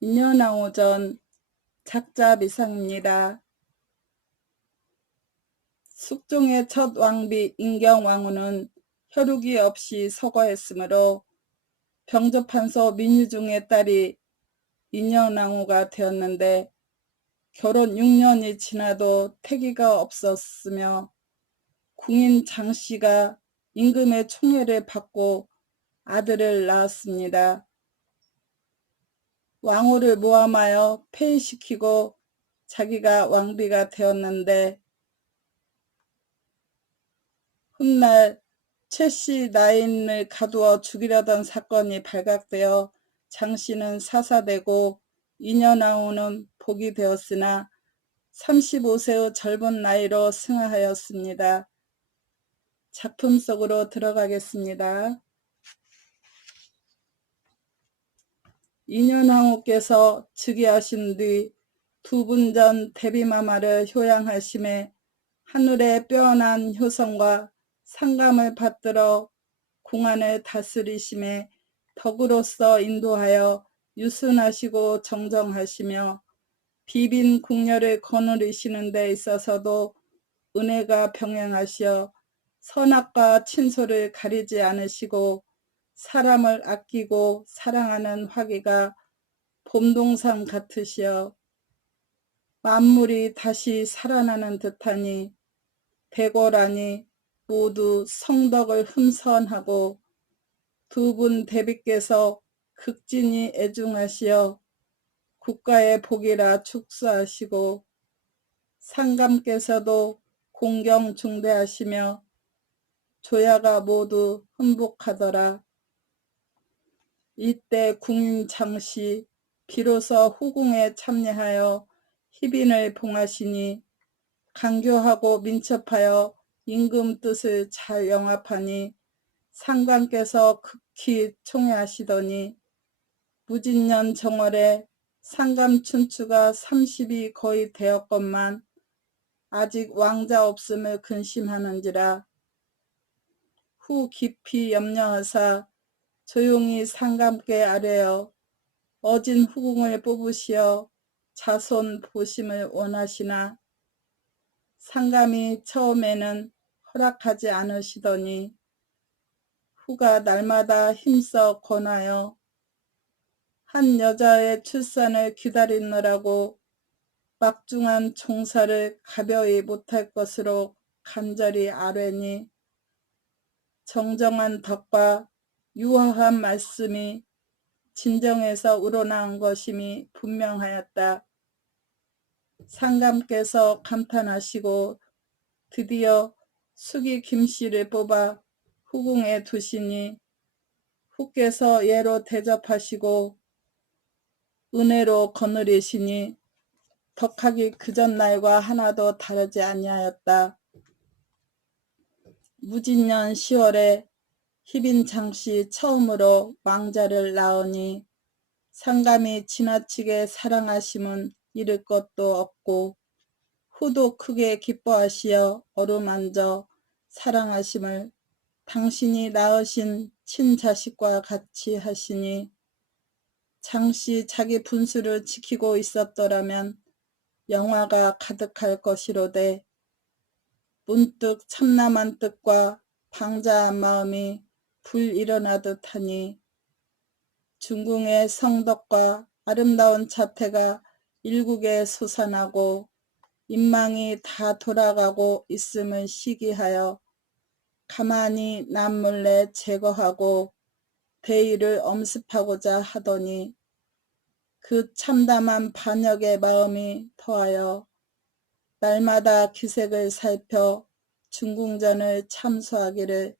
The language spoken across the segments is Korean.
인연왕후전 작자 미상입니다. 숙종의 첫 왕비 인경왕후는 혈육이 없이 서거했으므로 병조판서 민유중의 딸이 인연왕후가 되었는데 결혼 6년이 지나도 태기가 없었으며 궁인 장씨가 임금의 총애를 받고 아들을 낳았습니다. 왕후를 모함하여 폐위시키고 자기가 왕비가 되었는데 훗날 최씨 나인을 가두어 죽이려던 사건이 발각되어 장씨는 사사되고 인연왕후는 복이 되었으나 35세의 젊은 나이로 승하하였습니다. 작품 속으로 들어가겠습니다. 인연왕후께서 즉위하신 뒤 두 분 전 대비마마를 효양하심에 하늘의 빼어난 효성과 상감을 받들어 궁안을 다스리심에 덕으로서 인도하여 유순하시고 정정하시며 비빈 궁녀를 거느리시는 데 있어서도 은혜가 병행하시어 선악과 친소를 가리지 않으시고 사람을 아끼고 사랑하는 화기가 봄동산 같으시어 만물이 다시 살아나는 듯하니 대궐하니 모두 성덕을 흠선하고 두 분 대비께서 극진히 애중하시어 국가의 복이라 축수하시고 상감께서도 공경 중대하시며 조야가 모두 흠복하더라. 이때 궁인 장씨 비로소 후궁에 참여하여 희빈을 봉하시니 강교하고 민첩하여 임금 뜻을 잘 영합하니 상관께서 극히 총애하시더니 무진년 정월에 상감 춘추가 30이 거의 되었건만 아직 왕자 없음을 근심하는지라 후 깊이 염려하사 조용히 상감께 아뢰어 어진 후궁을 뽑으시어 자손 보심을 원하시나 상감이 처음에는 허락하지 않으시더니 후가 날마다 힘써 권하여 한 여자의 출산을 기다리느라고 막중한 종사를 가벼이 못할 것으로 간절히 아뢰니 정정한 덕과 유화한 말씀이 진정에서 우러나온 것임이 분명하였다. 상감께서 감탄하시고 드디어 숙이 김씨를 뽑아 후궁에 두시니 후께서 예로 대접하시고 은혜로 거느리시니 덕하기 그전 날과 하나도 다르지 아니하였다. 무진년 10월에 희빈 장씨 처음으로 왕자를 낳으니 상감이 지나치게 사랑하심은 이를 것도 없고 후도 크게 기뻐하시어 어루만져 사랑하심을 당신이 낳으신 친자식과 같이 하시니 장씨 자기 분수를 지키고 있었더라면 영화가 가득할 것이로되 문득 참남한 뜻과 방자한 마음이 불일어나듯 하니 중궁의 성덕과 아름다운 자태가 일국에 솟아나고 인망이 다 돌아가고 있음을 시기하여 가만히 남몰래 제거하고 대의를 엄습하고자 하더니 그 참담한 반역의 마음이 더하여 날마다 기색을 살펴 중궁전을 참수하기를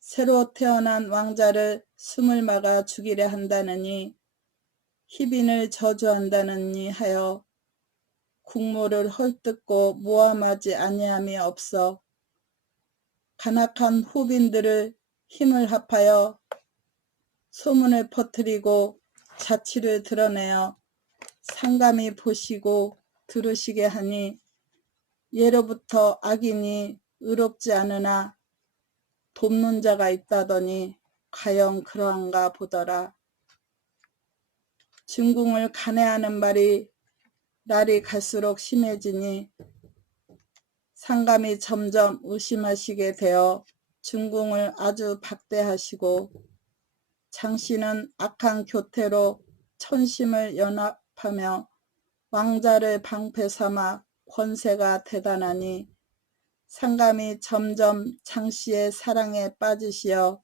새로 태어난 왕자를 숨을 막아 죽이려 한다느니 희빈을 저주한다느니 하여 국모를 헐뜯고 모함하지 아니함이 없어 간악한 후빈들을 힘을 합하여 소문을 퍼뜨리고 자취를 드러내어 상감이 보시고 들으시게 하니 예로부터 악인이 의롭지 않으나 돕는 자가 있다더니 과연 그러한가 보더라. 중궁을 간해하는 말이 날이 갈수록 심해지니 상감이 점점 의심하시게 되어 중궁을 아주 박대하시고 장씨는 악한 교태로 천심을 연합하며 왕자를 방패삼아 권세가 대단하니 상감이 점점 장씨의 사랑에 빠지시어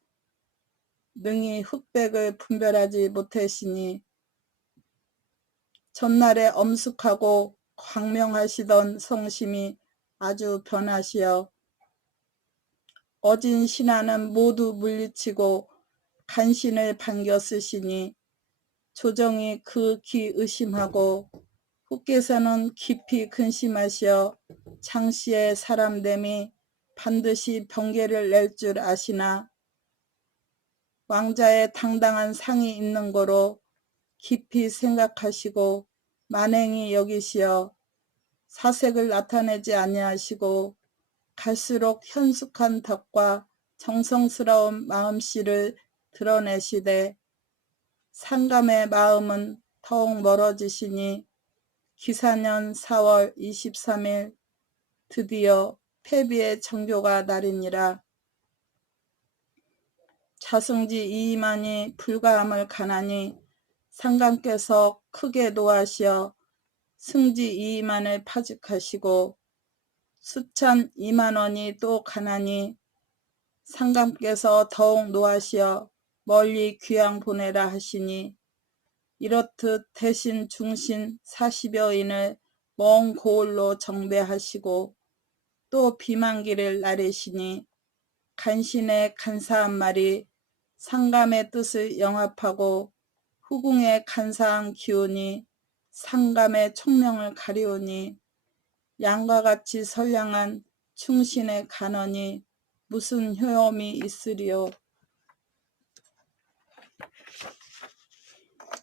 능히 흑백을 분별하지 못하시니 전날에 엄숙하고 광명하시던 성심이 아주 변하시어 어진 신하는 모두 물리치고 간신을 반겨 쓰시니 조정이 극히 의심하고 후께서는 깊이 근심하시어 장씨의 사람됨이 반드시 병계를 낼 줄 아시나 왕자의 당당한 상이 있는 거로 깊이 생각하시고 만행히 여기시어 사색을 나타내지 아니하시고 갈수록 현숙한 덕과 정성스러운 마음씨를 드러내시되 상감의 마음은 더욱 멀어지시니 기사년 4월 23일 드디어 폐비의 정교가 날이니라. 자승지 이이만이 불가함을 가나니 상감께서 크게 노하시어 승지 이이만을 파직하시고 수천 2만원이 또 가나니 상감께서 더욱 노하시어 멀리 귀양 보내라 하시니 이렇듯 대신 중신 40여인을 먼 고을로 정배하시고 또 비만기를 나르시니 간신의 간사한 말이 상감의 뜻을 영합하고 후궁의 간사한 기운이 상감의 총명을 가리우니 양과 같이 선량한 충신의 간언이 무슨 효험이 있으리요.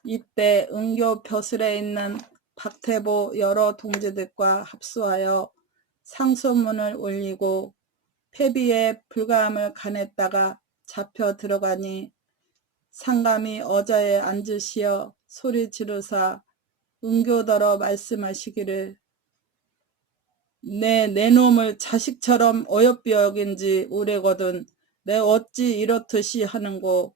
이때 은교 벼슬에 있는 박태보 여러 동지들과 합수하여 상소문을 올리고 폐비의 불가함을 가냈다가 잡혀 들어가니 상감이 어자에 앉으시어 소리 지르사 은교더러 말씀하시기를 내 놈을 자식처럼 어여삐 여긴지 오래거든 내 어찌 이렇듯이 하는고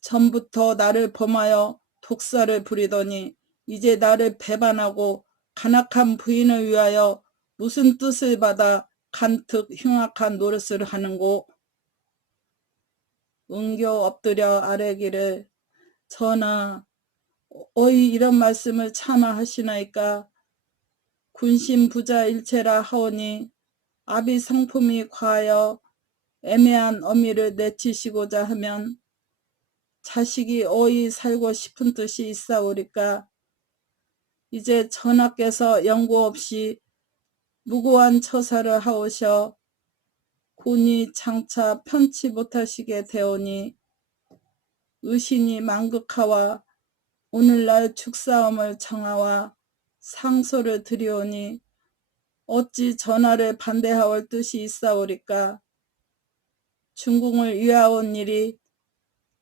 전부터 나를 범하여 독사를 부리더니 이제 나를 배반하고 간악한 부인을 위하여 무슨 뜻을 받아 간특 흉악한 노릇을 하는고. 은교 엎드려 아뢰기를 전하 어이 이런 말씀을 차마 하시나이까. 군신 부자 일체라 하오니 아비 상품이 과하여 애매한 어미를 내치시고자 하면 자식이 어이 살고 싶은 뜻이 있사오리까. 이제 전하께서 연고 없이 무고한 처사를 하오셔 군이 장차 편치 못하시게 되오니 의신이 망극하와 오늘날 죽사움을 정하와 상소를 드리오니 어찌 전하를 반대하올 뜻이 있사오리까. 중궁을 위하온 일이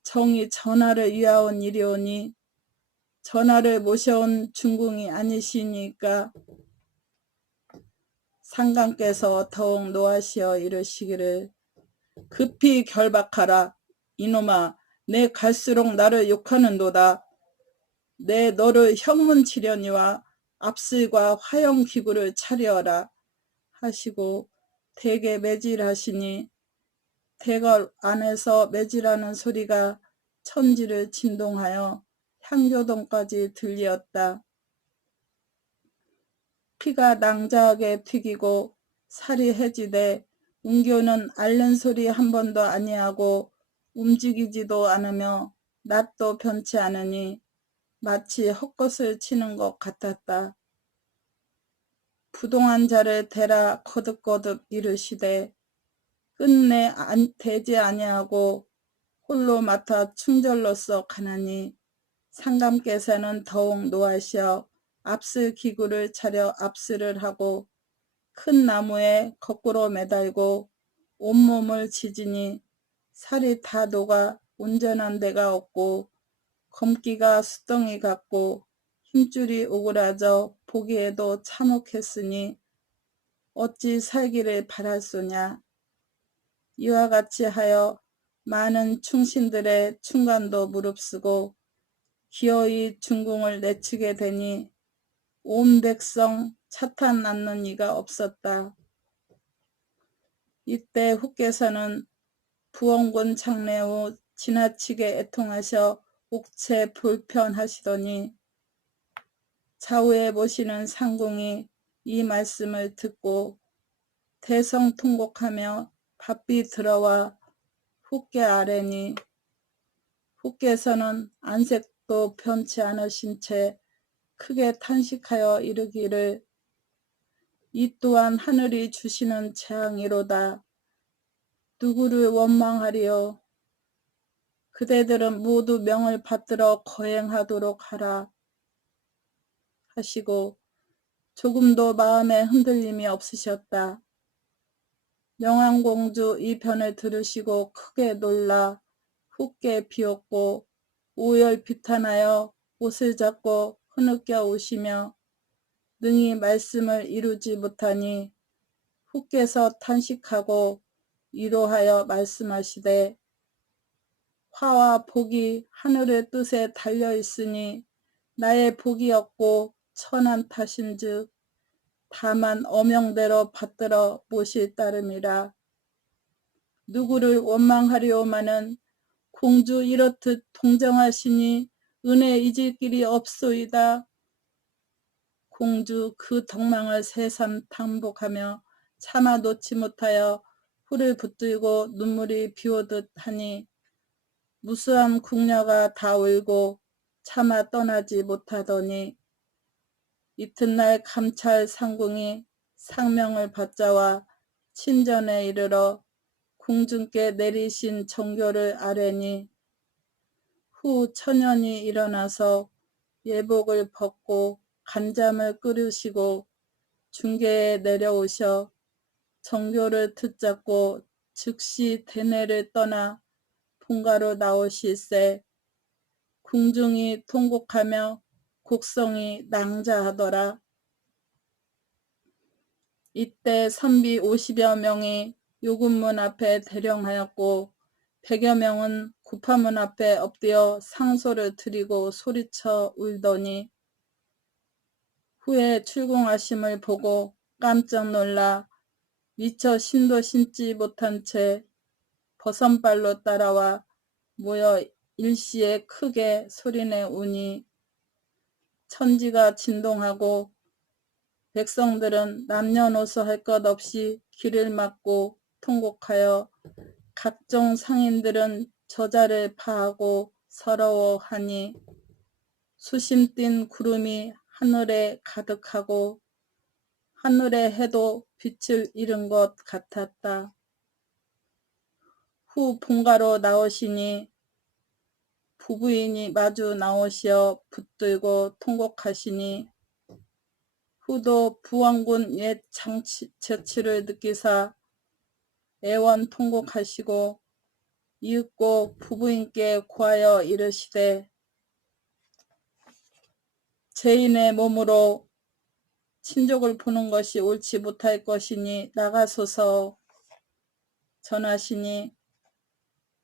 정이 전하를 위하온 일이오니 전하를 모셔온 중궁이 아니시니까. 상감께서 더욱 노하시어 이르시기를 급히 결박하라. 이놈아 내 갈수록 나를 욕하는도다. 내 너를 형문치려니와 압슬과 화형기구를 차려라 하시고 대개 매질하시니 대궐 안에서 매질하는 소리가 천지를 진동하여 향교동까지 들리었다. 피가 낭자하게 튀기고 살이 해지되 은교는 앓는 소리 한 번도 아니하고 움직이지도 않으며 낯도 변치 않으니 마치 헛것을 치는 것 같았다. 부동한 자를 대라 거듭거듭 이르시되 끝내 되지 아니하고 홀로 맡아 충절로서 가나니 상감께서는 더욱 노하시어 압슬 기구를 차려 압슬을 하고 큰 나무에 거꾸로 매달고 온몸을 지지니 살이 다 녹아 온전한 데가 없고 검기가 숫덩이 같고 힘줄이 오그라져 보기에도 참혹했으니 어찌 살기를 바랄소냐. 이와 같이 하여 많은 충신들의 충간도 무릅쓰고 기어이 중궁을 내치게 되니 온 백성 차탄 낳는 이가 없었다. 이때 후께서는 부원군 창례 후 지나치게 애통하셔 옥체 불편하시더니 좌우에 모시는 상궁이 이 말씀을 듣고 대성통곡하며 바삐 들어와 후께 아뢰니 후께서는 안색도 변치 않으신 채 크게 탄식하여 이르기를 이 또한 하늘이 주시는 재앙이로다. 누구를 원망하리요. 그대들은 모두 명을 받들어 거행하도록 하라 하시고 조금도 마음에 흔들림이 없으셨다. 명왕공주 이 편을 들으시고 크게 놀라 후께 비었고 오열 비탄하여 옷을 잡고 흐느껴 우시며 능히 말씀을 이루지 못하니 후께서 탄식하고 위로하여 말씀하시되 화와 복이 하늘의 뜻에 달려있으니 나의 복이 없고 천한 탓인즉 다만 어명대로 받들어 모실 따름이라. 누구를 원망하리오마는 공주 이렇듯 동정하시니 은혜 잊을 길이 없소이다. 공주 그 덕망을 새삼 탐복하며 차마 놓지 못하여 후를 붙들고 눈물이 비오듯 하니 무수한 궁녀가 다 울고 차마 떠나지 못하더니 이튿날 감찰 상궁이 상명을 받자와 친전에 이르러 궁중께 내리신 정교를 아뢰니 후 처년이 일어나서 예복을 벗고 간잠을 끓으시고 중계에 내려오셔 정교를 붙잡고 즉시 대내를 떠나 본가로 나오실세 궁중이 통곡하며 곡성이 낭자하더라. 이때 선비 50여 명이 요금문 앞에 대령하였고 100여 명은 구파문 앞에 엎드려 상소를 드리고 소리쳐 울더니 후에 출궁하심을 보고 깜짝 놀라 미처 신도 신지 못한 채 버선발로 따라와 모여 일시에 크게 소리내 우니 천지가 진동하고 백성들은 남녀노소 할 것 없이 길을 막고 통곡하여 각종 상인들은 저자를 파하고 서러워하니 수심 띤 구름이 하늘에 가득하고 하늘의 해도 빛을 잃은 것 같았다. 후 본가로 나오시니 부부인이 마주 나오시어 붙들고 통곡하시니 후도 부원군 옛 재치를 느끼사 애원 통곡하시고 이윽고 부부인께 고하여 이르시되 죄인의 몸으로 친족을 보는 것이 옳지 못할 것이니 나가소서 전하시니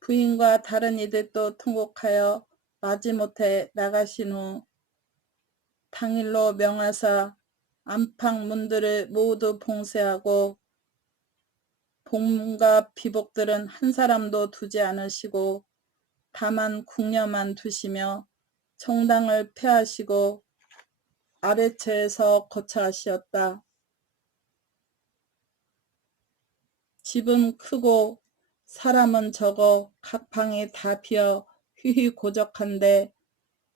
부인과 다른 이들도 통곡하여 마지못해 나가신 후 당일로 명하사 안팎 문들을 모두 봉쇄하고 복문과 비복들은 한 사람도 두지 않으시고 다만 궁녀만 두시며 정당을 폐하시고 아래처에서 거처하시었다. 집은 크고 사람은 적어 각 방이 다 비어 휘휘고적한데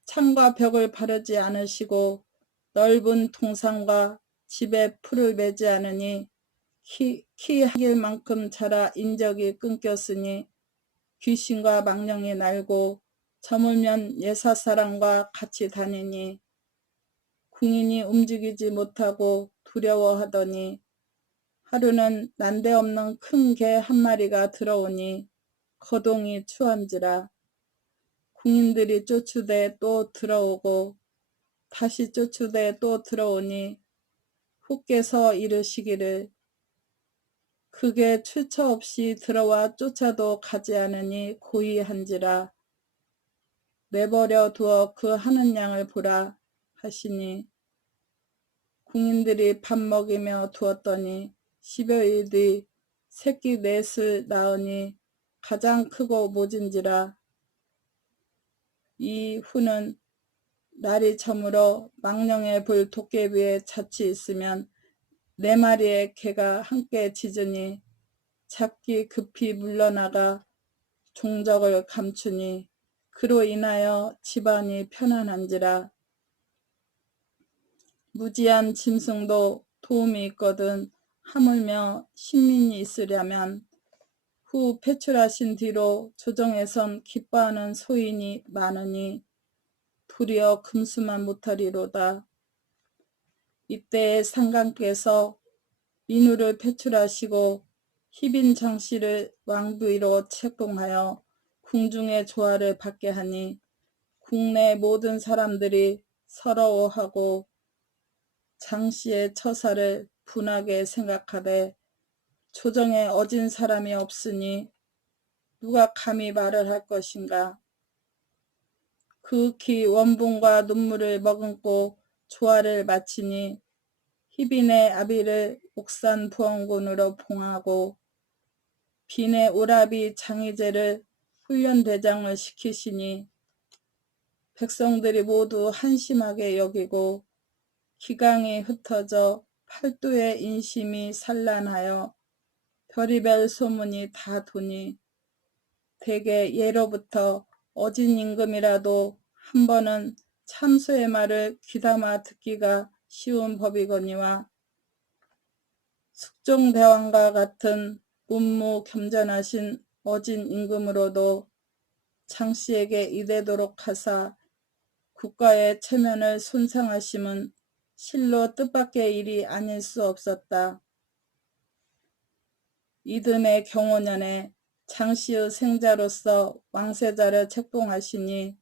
창과 벽을 바르지 않으시고 넓은 동상과 집에 풀을 매지 않으니 키 하길만큼 자라 인적이 끊겼으니 귀신과 망령이 날고 저물면 예사사람과 같이 다니니 궁인이 움직이지 못하고 두려워하더니 하루는 난데없는 큰 개 한 마리가 들어오니 거동이 추한지라 궁인들이 쫓으되 또 들어오고 다시 쫓으되 또 들어오니 후께서 이르시기를 그게 출처 없이 들어와 쫓아도 가지 않으니 고의한지라 내버려 두어 그 하는 양을 보라 하시니 궁인들이 밥 먹이며 두었더니 10여일 뒤 새끼 넷을 낳으니 가장 크고 모진지라. 이후는 날이 저물어 망령의 불 도깨비에 자치 있으면 4마리의 개가 함께 짖으니 잡기 급히 물러나가 종적을 감추니 그로 인하여 집안이 편안한지라. 무지한 짐승도 도움이 있거든 하물며 신민이 있으려면 후 패출하신 뒤로 조정에선 기뻐하는 소인이 많으니 도리어 금수만 못하리로다. 이때에 상감께서 민후를 패출하시고 희빈 장씨를 왕비로 책봉하여 궁중의 조화를 받게 하니 국내 모든 사람들이 서러워하고 장씨의 처사를 분하게 생각하되 조정에 어진 사람이 없으니 누가 감히 말을 할 것인가. 극히 원분과 눈물을 머금고 조화를 마치니 희빈의 아비를 옥산 부원군으로 봉하고 빈의 오라비 장희제를 훈련대장을 시키시니 백성들이 모두 한심하게 여기고 기강이 흩어져 팔도의 인심이 산란하여 별의별 소문이 다 도니 대개 예로부터 어진 임금이라도 한 번은 참소의 말을 귀담아 듣기가 쉬운 법이거니와 숙종대왕과 같은 문무 겸전하신 어진 임금으로도 장씨에게 이대도록 하사 국가의 체면을 손상하심은 실로 뜻밖의 일이 아닐 수 없었다. 이듬해 경호년에 장씨의 생자로서 왕세자를 책봉하시니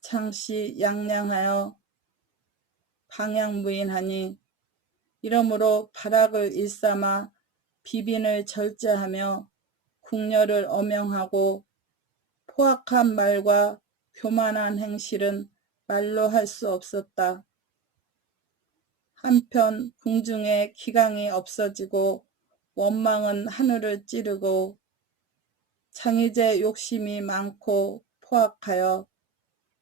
장씨 양량하여 방향무인하니 이러므로 발악을 일삼아 비빈을 절제하며 궁녀를 엄영하고 포악한 말과 교만한 행실은 말로 할 수 없었다. 한편 궁중에 기강이 없어지고 원망은 하늘을 찌르고 장희제 욕심이 많고 포악하여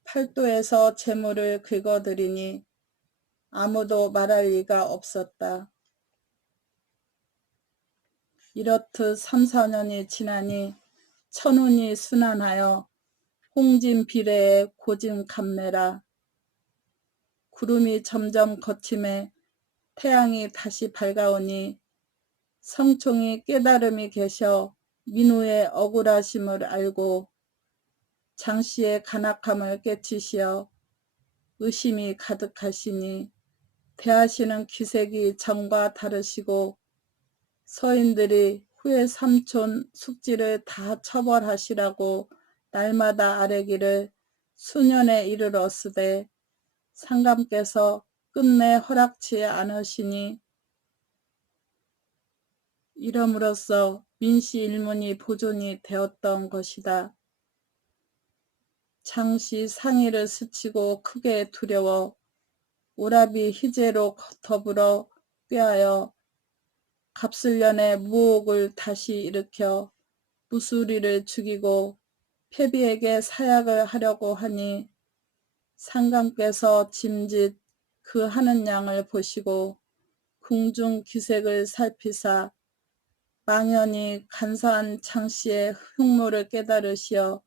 팔도에서 재물을 긁어들이니 아무도 말할 리가 없었다. 이렇듯 3, 4년이 지나니 천운이 순환하여 홍진 비례의 고진 감매라. 구름이 점점 거침에 태양이 다시 밝아오니 성총이 깨달음이 계셔 민후의 억울하심을 알고 장씨의 간악함을 깨치시어 의심이 가득하시니 대하시는 기색이 전과 다르시고 서인들이 후에 삼촌 숙지를 다 처벌하시라고 날마다 아뢰기를 수년에 이르렀으되 상감께서 끝내 허락치 않으시니 이름으로써 민씨 일문이 보존이 되었던 것이다. 장씨 상의를 스치고 크게 두려워 오라비 희제로 더불어 꾀하여 갑술련의 무옥을 다시 일으켜 무수리를 죽이고 패비에게 사약을 하려고 하니 상감께서 짐짓 그 하는 양을 보시고 궁중 기색을 살피사 망연히 간사한 장씨의 흉모를 깨달으시어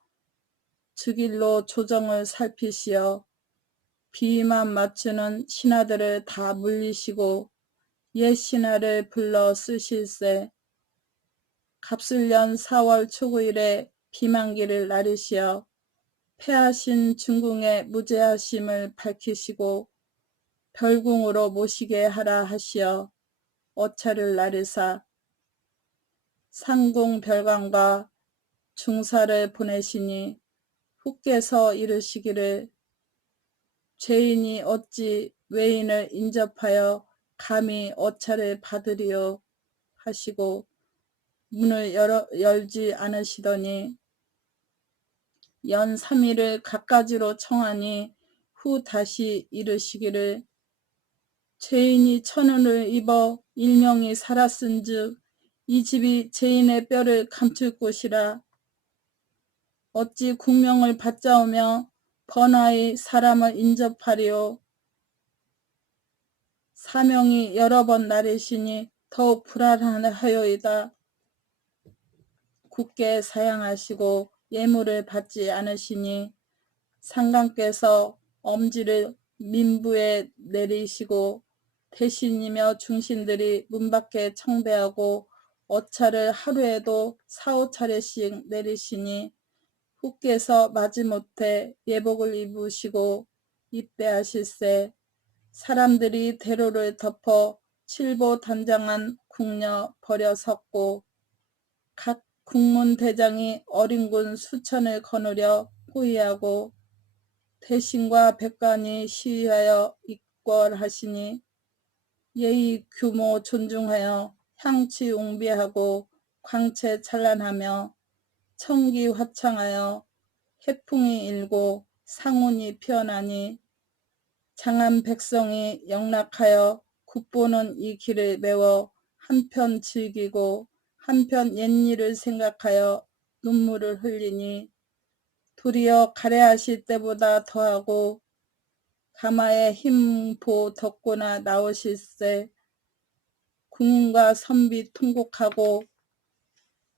즉일로 조정을 살피시어 비위만 맞추는 신하들을 다 물리시고 옛 신하를 불러 쓰실세 갑술년 4월 초구일에 비만기를 나르시어 패하신 중궁의 무죄하심을 밝히시고 별궁으로 모시게 하라 하시어 어차를 나르사 상궁 별관과 중사를 보내시니 후께서 이르시기를 죄인이 어찌 외인을 인접하여 감히 어차를 받으리요 하시고 문을 열지 않으시더니 연 3일을 갖가지로 청하니 후 다시 이르시기를 죄인이 천운을 입어 일명이 살았은즉 이 집이 죄인의 뼈를 감출 곳이라 어찌 국명을 받자오며 번화히 사람을 인접하리요. 사명이 여러 번 나르시니 더욱 불안하여이다. 굳게 사양하시고 예물을 받지 않으시니 상감께서 엄지를 민부에 내리시고 대신이며 중신들이 문 밖에 청배하고 어차를 하루에도 4~5차례씩 내리시니 후께서 마지못해 예복을 입으시고 입배하실세 사람들이 대로를 덮어 칠보 단장한 궁녀 버려 섰고 각 국문대장이 어린 군 수천을 거느려 호위하고 대신과 백관이 시위하여 입궐하시니 예의 규모 존중하여 향취 웅비하고 광채 찬란하며 청기 화창하여 해풍이 일고 상운이 피어나니 장한 백성이 영락하여 굿보는 이 길을 메워 한편 즐기고 한편 옛일을 생각하여 눈물을 흘리니 도리어 가래하실 때보다 더하고 가마에 힘보 덮고나 나오실세 군인과 선비 통곡하고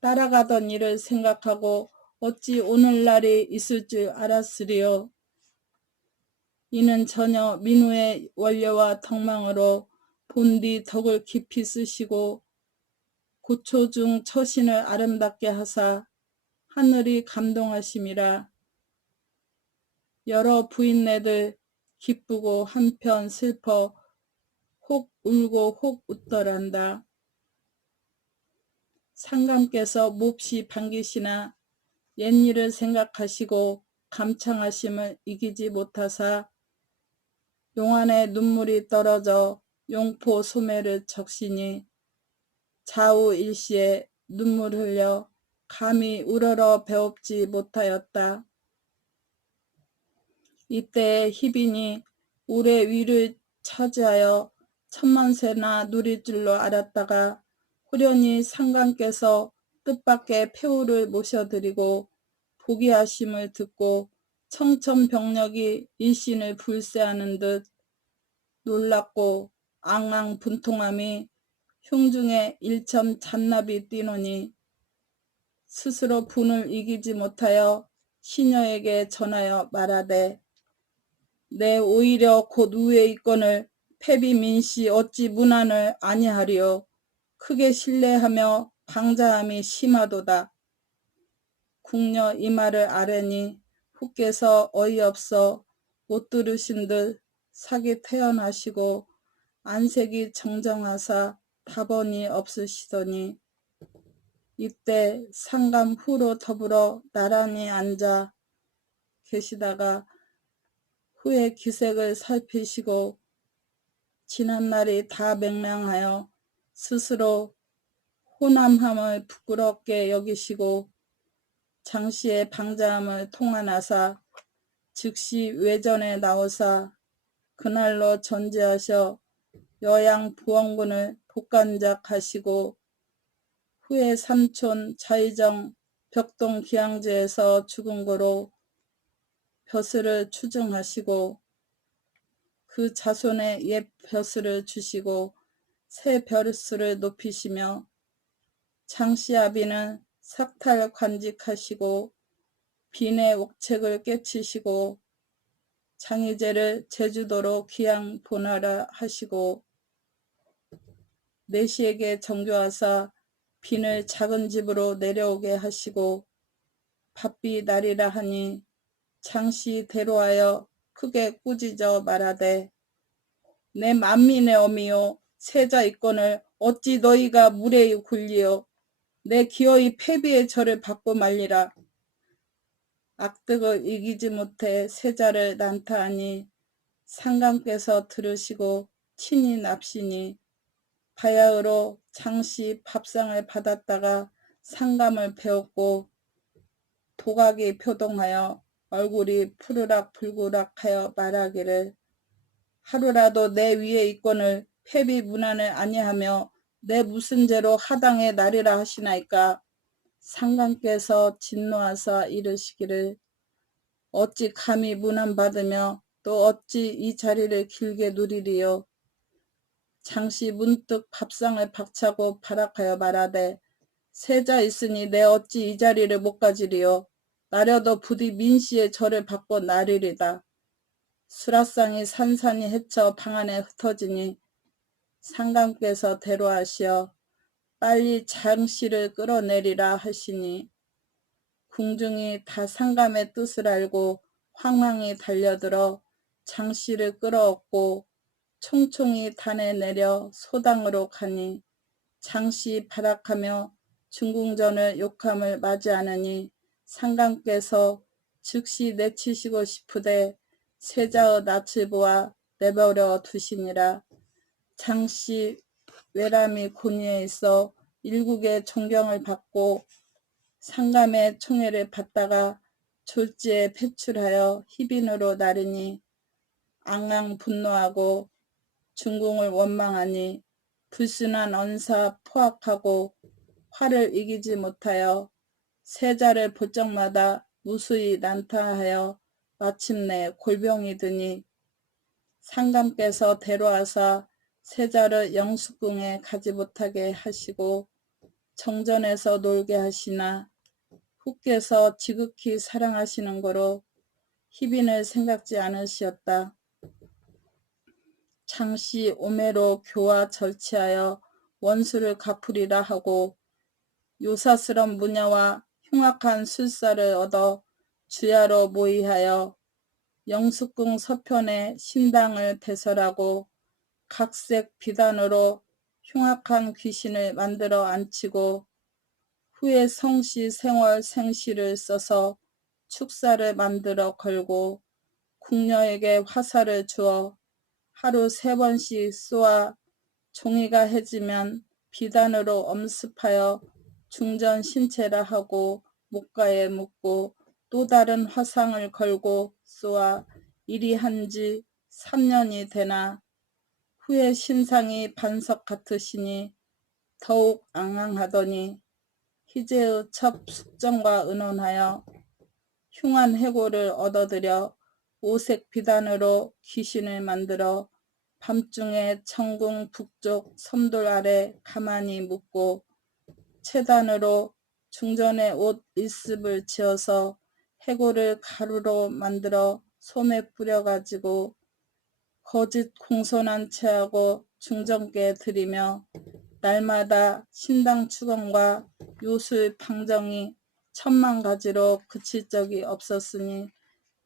따라가던 일을 생각하고 어찌 오늘날이 있을 줄 알았으리요. 이는 전혀 민후의 원료와 덕망으로 본디 덕을 깊이 쓰시고 고초 중 처신을 아름답게 하사 하늘이 감동하심이라. 여러 부인네들 기쁘고 한편 슬퍼 혹 울고 혹 웃더란다. 상감께서 몹시 반기시나 옛일을 생각하시고 감창하심을 이기지 못하사 용안에 눈물이 떨어져 용포 소매를 적시니 좌우 일시에 눈물 흘려 감히 우러러 배웁지 못하였다. 이때에 희빈이 우레 위를 차지하여 천만세나 누릴 줄로 알았다가 후련히 상감께서 뜻밖의 폐후를 모셔드리고 복위하심을 듣고 청천벽력이 일신을 불세하는 듯 놀랍고 앙앙분통함이 흉중에 일천 잔나비 뛰노니 스스로 분을 이기지 못하여 시녀에게 전하여 말하되 내 오히려 곧 우에 있거늘 패비 민씨 어찌 문안을 아니하리요. 크게 신뢰하며 방자함이 심하도다. 궁녀 이 말을 아뢰니 후께서 어이없어 못 들으신 듯 사기 태연하시고 안색이 정정하사 답언이 없으시더니 이때 상감 후로 더불어 나란히 앉아 계시다가 후에 기색을 살피시고 지난날이 다 맹랑하여 스스로 호남함을 부끄럽게 여기시고 장씨의 방자함을 통한하사 즉시 외전에 나오사 그날로 전제하셔 여양 부원군을 복간작하시고 후에 삼촌 자의정 벽동 기양제에서 죽은 거로 벼슬을 추증하시고 그 자손에 옛 벼슬을 주시고 새 벼슬을 높이시며 장씨 아비는 삭탈 관직하시고 빈의 옥책을 깨치시고 장희제를 제주도로 귀양 보내라 하시고 내시에게 정교하사 빈을 작은 집으로 내려오게 하시고 바삐 나리라 하니 장씨 대로하여 크게 꾸짖어 말하되 내 만민의 어미요 세자 이권을 어찌 너희가 물에 굴리요 내 기어이 패비의 절을 받고 말리라. 악덕을 이기지 못해 세자를 난타하니 상감께서 들으시고 친히 납시니 바야흐로 장씨 밥상을 받았다가 상감을 배웠고 도각이 표동하여 얼굴이 푸르락 불구락하여 말하기를 하루라도 내 위에 있건을 패비 문안을 아니하며 내 무슨 죄로 하당에 나리라 하시나이까. 상감께서 진노하사 이르시기를 어찌 감히 문안받으며 또 어찌 이 자리를 길게 누리리요. 장씨 문득 밥상을 박차고 발악하여 말하되 세자 있으니 내 어찌 이 자리를 못 가지리요. 나려도 부디 민씨의 절을 받고 나리리다. 수라상이 산산이 헤쳐 방 안에 흩어지니 상감께서 대로하시어 빨리 장씨를 끌어내리라 하시니 궁중이 다 상감의 뜻을 알고 황황히 달려들어 장씨를 끌어안고 총총히 단에 내려 소당으로 가니 장씨 발악하며 중궁전을 욕함을 맞이하느니 상감께서 즉시 내치시고 싶으되 세자의 낯을 보아 내버려 두시니라. 장씨 외람이 곤의에 있어 일국의 존경을 받고 상감의 총애를 받다가 졸지에 패출하여 희빈으로 나르니 앙앙 분노하고 중궁을 원망하니 불순한 언사 포악하고 화를 이기지 못하여 세자를 볼 적마다 무수히 난타하여 마침내 골병이 드니 상감께서 대로하사 세자를 영숙궁에 가지 못하게 하시고 정전에서 놀게 하시나 후께서 지극히 사랑하시는 거로 희빈을 생각지 않으시었다. 장씨 오매로 교화 절치하여 원수를 갚으리라 하고 요사스런 무녀와 흉악한 술사를 얻어 주야로 모의하여 영숙궁 서편에 신당을 배설하고 각색 비단으로 흉악한 귀신을 만들어 앉히고 후에 성시 생월 생시를 써서 축사를 만들어 걸고 궁녀에게 화살을 주어 하루 3번씩 쏘아 종이가 해지면 비단으로 엄습하여 중전 신체라 하고 목가에 묶고 또 다른 화상을 걸고 쏘아 일이 한지 3년이 되나 후에 신상이 반석 같으시니 더욱 앙앙하더니 희재의 첩 숙정과 의논하여 흉한 해골을 얻어들여 오색 비단으로 귀신을 만들어 밤중에 청궁 북쪽 섬돌 아래 가만히 묻고 채단으로 중전에 옷 일습을 지어서 해골을 가루로 만들어 솜에 뿌려가지고 거짓 공손한 체하고 중전께 드리며 날마다 신당 축원과 요술 방정이 10,000가지로 그칠 적이 없었으니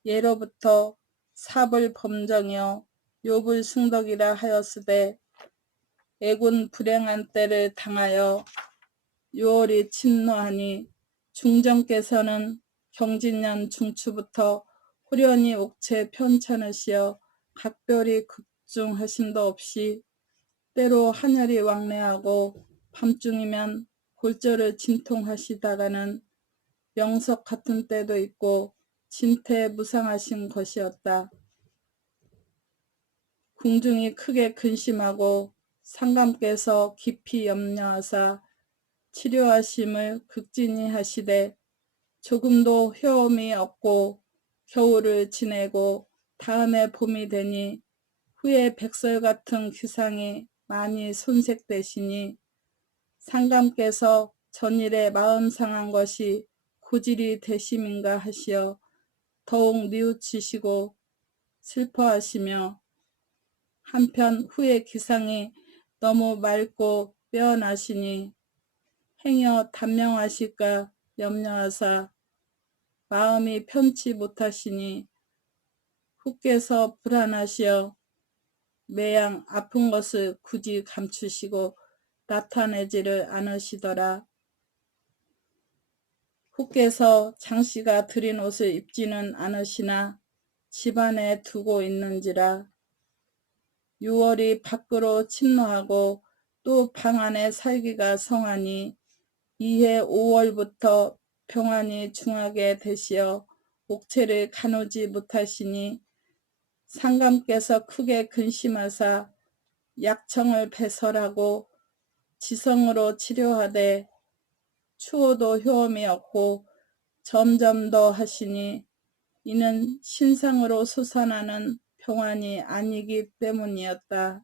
예로부터 삽을 범정이여 욥을 승덕이라 하였으되 애군 불행한 때를 당하여 요월이 침노하니 중전께서는 경진년 중추부터 호련히 옥체 편찮으시어 각별히 극중하심도 없이 때로 하늘이 왕래하고 밤중이면 골절을 진통하시다가는 명석 같은 때도 있고 진퇴무상하신 것이었다. 궁중이 크게 근심하고 상감께서 깊이 염려하사 치료하심을 극진히 하시되 조금도 효험이 없고 겨울을 지내고 다음에 봄이 되니 후에 백설 같은 규상이 많이 손색되시니 상감께서 전일에 마음 상한 것이 고질이 되심인가 하시어 더욱 뉘우치시고 슬퍼하시며 한편 후에 기상이 너무 맑고 빼어나시니 행여 단명하실까 염려하사 마음이 편치 못하시니 후께서 불안하시어 매양 아픈 것을 굳이 감추시고 나타내지를 않으시더라. 후께서 장씨가 드린 옷을 입지는 않으시나 집안에 두고 있는지라. 6월이 밖으로 침노하고 또 방 안에 살기가 성하니 이해 5월부터 평안이 중하게 되시어 옥체를 가누지 못하시니 상감께서 크게 근심하사 약청을 배설하고 지성으로 치료하되 추호도 효험이 없고 점점 더 하시니 이는 신상으로 솟아나는 평안이 아니기 때문이었다.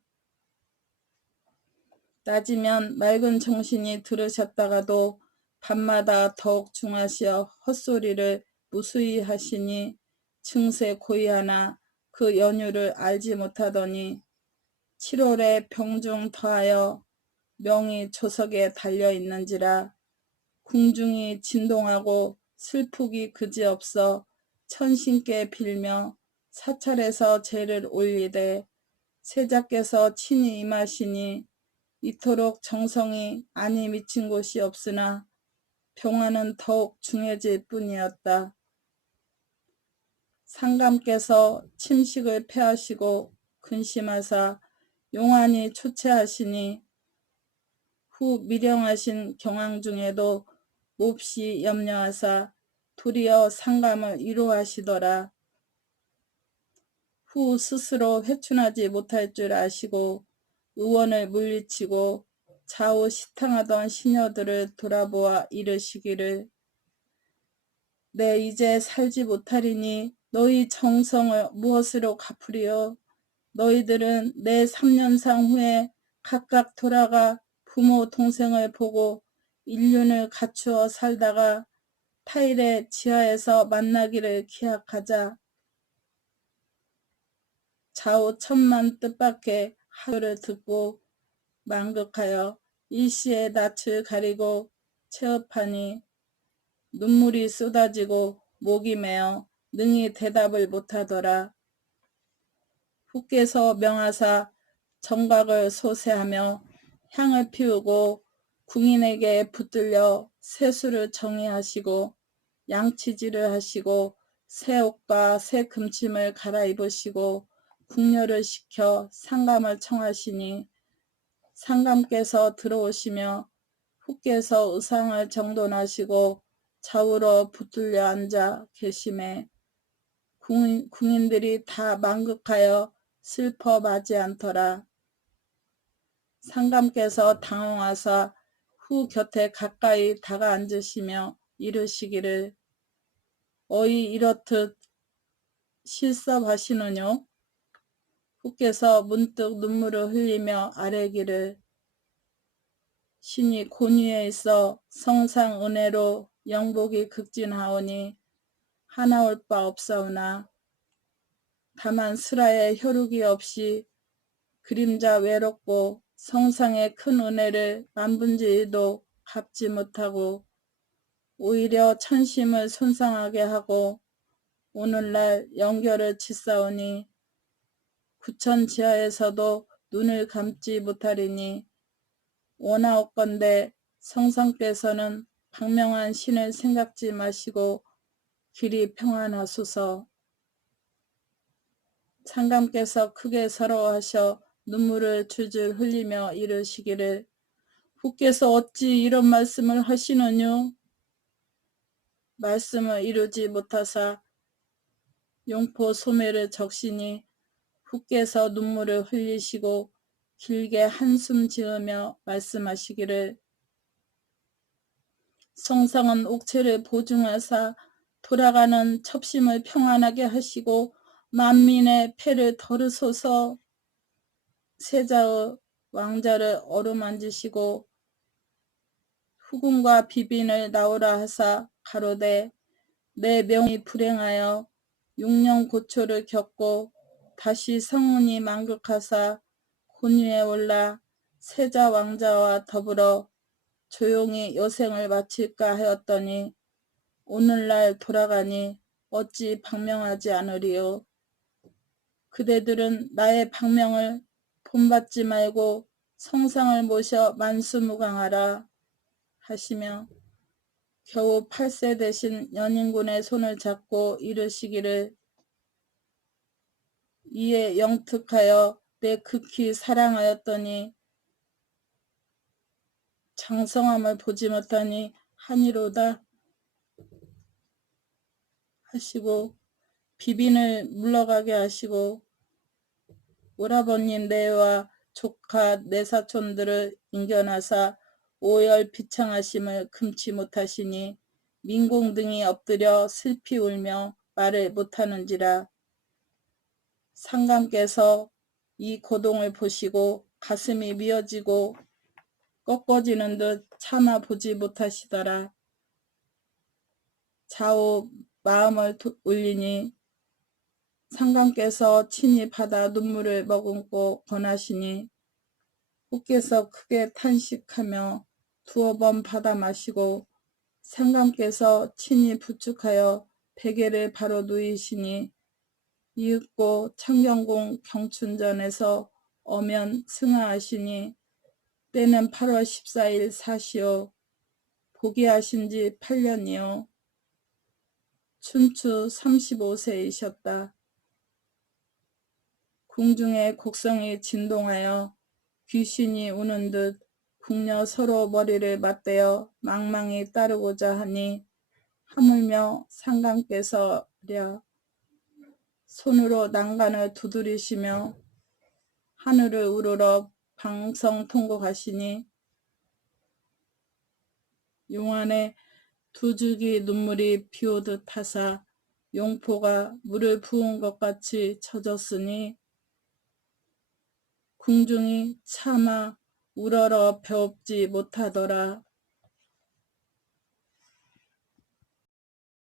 낮이면 맑은 정신이 들으셨다가도 밤마다 더욱 중하시어 헛소리를 무수히 하시니 증세 고이하나 그 연유를 알지 못하더니 7월에 병중 더하여 명이 조석에 달려있는지라. 궁중이 진동하고 슬프기 그지없어 천신께 빌며 사찰에서 제를 올리되 세자께서 친히 임하시니 이토록 정성이 안이 미친 곳이 없으나 병화는 더욱 중해질 뿐이었다. 상감께서 침식을 패하시고 근심하사 용안이 초췌하시니 후 미령하신 경황 중에도 몹시 염려하사 도리어 상감을 위로하시더라. 후 스스로 회춘하지 못할 줄 아시고 의원을 물리치고 좌우 시탕하던 시녀들을 돌아보아 이르시기를 내 이제 살지 못하리니 너희 정성을 무엇으로 갚으리요. 너희들은 내 3년상 후에 각각 돌아가 부모 동생을 보고 인륜을 갖추어 살다가 타일의 지하에서 만나기를 기약하자. 좌우 천만 뜻밖의 하교를 듣고 만극하여 일시에 낯을 가리고 체업하니 눈물이 쏟아지고 목이 메어 능히 대답을 못하더라. 후께서 명하사 정각을 소세하며 향을 피우고 궁인에게 붙들려 세수를 정의하시고 양치질을 하시고 새 옷과 새 금침을 갈아입으시고 궁녀를 시켜 상감을 청하시니 상감께서 들어오시며 후께서 의상을 정돈하시고 좌우로 붙들려 앉아 계심에 궁인들이 다 만극하여 슬퍼 마지 않더라. 상감께서 당황하사 후 곁에 가까이 다가 앉으시며 이르시기를 어이 이렇듯 실섭하시느뇨. 후께서 문득 눈물을 흘리며 아뢰기를 신이 곤위에 있어 성상 은혜로 영복이 극진하오니 하나올 바 없사오나 다만 슬하에 혈육이 없이 그림자 외롭고 성상의 큰 은혜를 만분지도 갚지 못하고 오히려 천심을 손상하게 하고 오늘날 영결을 치사오니 구천 지하에서도 눈을 감지 못하리니 원하옵건대 성상께서는 박명한 신을 생각지 마시고 길이 평안하소서. 상감께서 크게 서러워하셔 눈물을 줄줄 흘리며 이르시기를 후께서 어찌 이런 말씀을 하시느뇨. 말씀을 이루지 못하사 용포 소매를 적시니 후께서 눈물을 흘리시고 길게 한숨 지으며 말씀하시기를 성상은 옥체를 보증하사 돌아가는 첩심을 평안하게 하시고 만민의 패를 덜으소서. 세자의 왕자를 어루만지시고 후궁과 비빈을 나오라 하사 가로되 내 명이 불행하여 6년 고초를 겪고 다시 성운이 만극하사 곤위에 올라 세자 왕자와 더불어 조용히 여생을 마칠까 하였더니 오늘날 돌아가니 어찌 방명하지 않으리요. 그대들은 나의 방명을 본받지 말고 성상을 모셔 만수무강하라 하시며 겨우 8세 되신 연인군의 손을 잡고 이르시기를 이에 영특하여 내 극히 사랑하였더니 장성함을 보지 못하니 하니로다 하시고 비빈을 물러가게 하시고 오라버님 내와 조카 내사촌들을 인견하사 오열 비창하심을 금치 못하시니 민공등이 엎드려 슬피 울며 말을 못하는지라. 상감께서 이 고동을 보시고 가슴이 미어지고 꺾어지는 듯 차마 보지 못하시더라. 좌우 마음을 올리니 상감께서 친히 받아 눈물을 머금고 권하시니 후께서 크게 탄식하며 두어 번 받아 마시고 상감께서 친히 부축하여 베개를 바로 누이시니 이윽고 창경궁 경춘전에서 어면 승하하시니 때는 8월 14일 사시오. 복위하신 지 8년이요. 춘추 35세이셨다. 궁중의 곡성이 진동하여 귀신이 우는 듯 궁녀 서로 머리를 맞대어 망망히 따르고자 하니 하물며 상감께서랴 손으로 난간을 두드리시며 하늘을 우러러 방성통곡하시니 용안에 두 줄기 눈물이 비오듯 하사 용포가 물을 부은 것 같이 젖었으니 궁중이 차마 우러러 배웁지 못하더라.